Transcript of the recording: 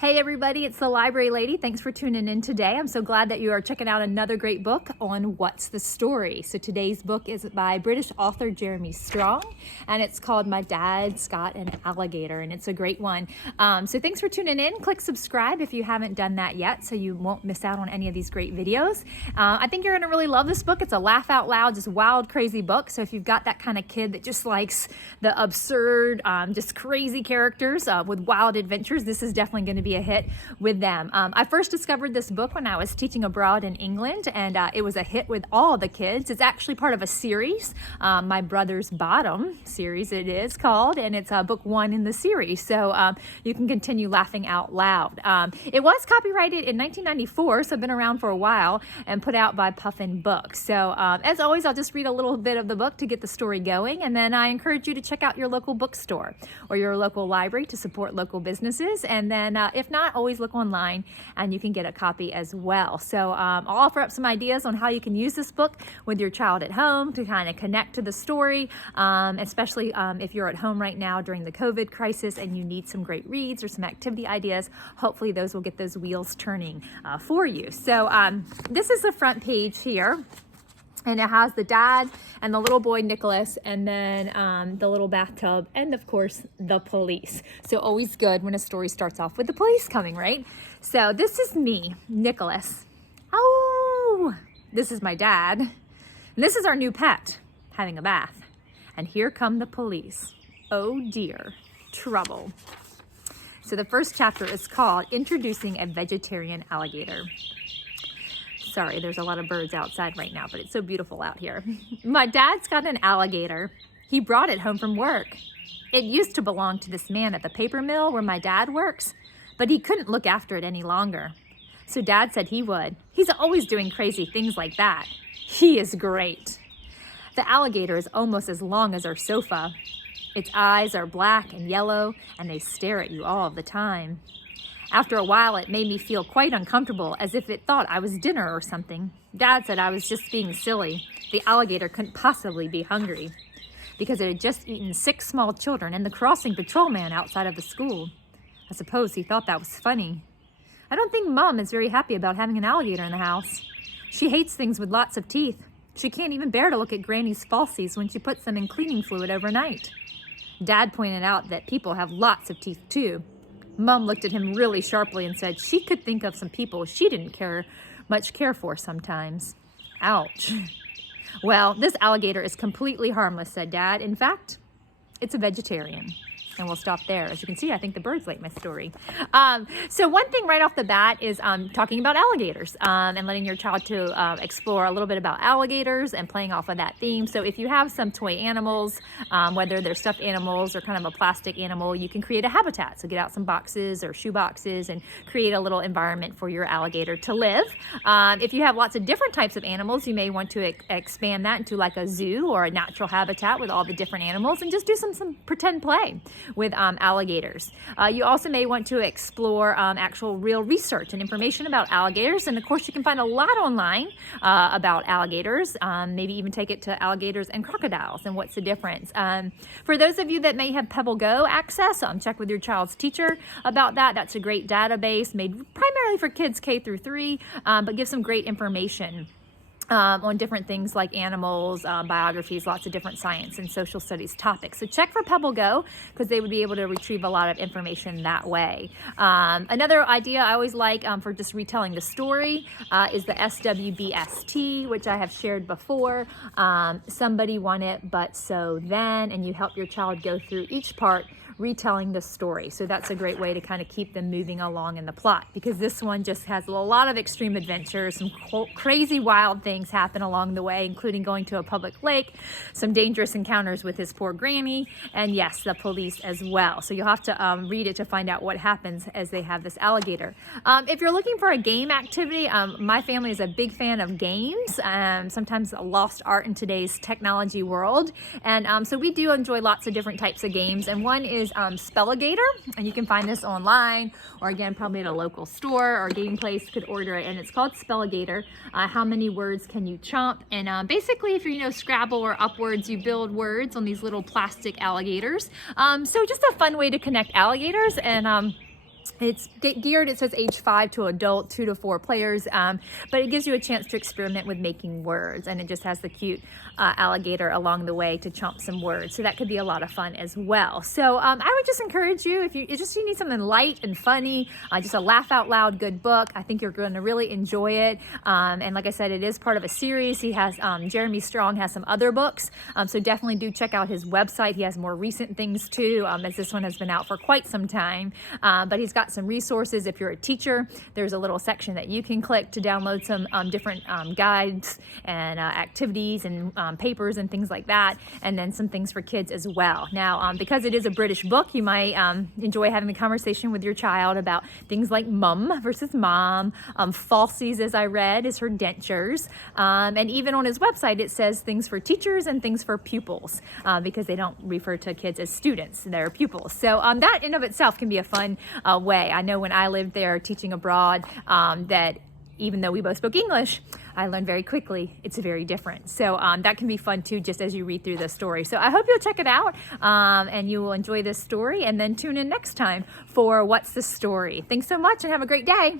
Hey everybody, it's the Library Lady. Thanks for tuning in today. I'm so glad that you are checking out another great book on What's the Story. So today's book is by British author Jeremy Strong, and it's called My Dad, Scott, and Alligator, and it's a great one. So thanks for tuning in. Click subscribe if you haven't done that yet so you won't miss out on any of these great videos. I think you're gonna really love this book. It's a laugh out loud, just wild, crazy book. So if you've got that kind of kid that just likes the absurd, just crazy characters with wild adventures, this is definitely going to be a hit with them. I first discovered this book when I was teaching abroad in England, and it was a hit with all the kids. It's actually part of a series, My Brother's Bottom series it is called, and it's book 1 in the series, so you can continue laughing out loud. It was copyrighted in 1994, so been around for a while, and put out by Puffin Books. So as always, I'll just read a little bit of the book to get the story going, and then I encourage you to check out your local bookstore or your local library to support local businesses. And then if not, always look online and you can get a copy as well. So I'll offer up some ideas on how you can use this book with your child at home to kind of connect to the story, especially if you're at home right now during the COVID crisis and you need some great reads or some activity ideas. Hopefully those will get those wheels turning for you. So this is the front page here. And it has the dad and the little boy, Nicholas, and then the little bathtub, and of course, the police. So always good when a story starts off with the police coming, right? So this is me, Nicholas. Oh, this is my dad. And this is our new pet, having a bath. And here come the police. Oh dear, trouble. So the first chapter is called Introducing a Vegetarian Alligator. Sorry, there's a lot of birds outside right now, but it's so beautiful out here. My dad's got an alligator. He brought it home from work. It used to belong to this man at the paper mill where my dad works, but he couldn't look after it any longer. So Dad said he would. He's always doing crazy things like that. He is great. The alligator is almost as long as our sofa. Its eyes are black and yellow, and they stare at you all the time. After a while, it made me feel quite uncomfortable, as if it thought I was dinner or something. Dad said I was just being silly. The alligator couldn't possibly be hungry, because it had just eaten 6 small children and the crossing patrolman outside of the school. I suppose he thought that was funny. I don't think Mom is very happy about having an alligator in the house. She hates things with lots of teeth. She can't even bear to look at Granny's falsies when she puts them in cleaning fluid overnight. Dad pointed out that people have lots of teeth too. Mom looked at him really sharply and said she could think of some people she didn't much care for sometimes. Ouch. Well, this alligator is completely harmless, said Dad. In fact, it's a vegetarian. And we'll stop there. As you can see, I think the birds like my story. So one thing right off the bat is talking about alligators and letting your child to explore a little bit about alligators and playing off of that theme. So if you have some toy animals, whether they're stuffed animals or kind of a plastic animal, you can create a habitat. So get out some boxes or shoe boxes and create a little environment for your alligator to live. If you have lots of different types of animals, you may want to expand that into like a zoo or a natural habitat with all the different animals and just do some pretend play with alligators. You also may want to explore actual real research and information about alligators, and of course you can find a lot online about alligators, maybe even take it to alligators and crocodiles and what's the difference. For those of you that may have Pebble Go access, check with your child's teacher about that. That's a great database made primarily for kids K through 3, but gives some great information on different things like animals, biographies, lots of different science and social studies topics. So check for Pebble Go because they would be able to retrieve a lot of information that way. Another idea I always like for just retelling the story is the SWBST, which I have shared before. Somebody won it, but so then, and you help your child go through each part retelling the story. So that's a great way to kind of keep them moving along in the plot, because this one just has a lot of extreme adventures, some crazy wild things happen along the way, including going to a public lake, some dangerous encounters with his poor granny, and yes, the police as well. So you'll have to read it to find out what happens as they have this alligator. If you're looking for a game activity, my family is a big fan of games, sometimes a lost art in today's technology world, and so we do enjoy lots of different types of games, and one is Alligator, and you can find this online or again probably at a local store or game place could order it, and it's called Alligator. How many words can you chomp? And basically if you're Scrabble or Upwards, you build words on these little plastic alligators. So just a fun way to connect alligators and It's geared, it says age 5 to adult, 2 to 4 players, but it gives you a chance to experiment with making words, and it just has the cute alligator along the way to chomp some words. So that could be a lot of fun as well. So I would just encourage you, if you need something light and funny, just a laugh out loud good book, I think you're going to really enjoy it. And like I said, it is part of a series. He has, Jeremy Strong has some other books, so definitely do check out his website. He has more recent things too, as this one has been out for quite some time, but he's got some resources. If you're a teacher, there's a little section that you can click to download some different guides and activities and papers and things like that, and then some things for kids as well. Now, because it is a British book, you might enjoy having a conversation with your child about things like mum versus mom, falsies, as I read, is her dentures, and even on his website it says things for teachers and things for pupils, because they don't refer to kids as students, they're pupils. So that in of itself can be a fun way. I know when I lived there teaching abroad, that even though we both spoke English, I learned very quickly it's very different. So that can be fun too, just as you read through the story. So I hope you'll check it out, and you will enjoy this story, and then tune in next time for What's the Story. Thanks so much and have a great day.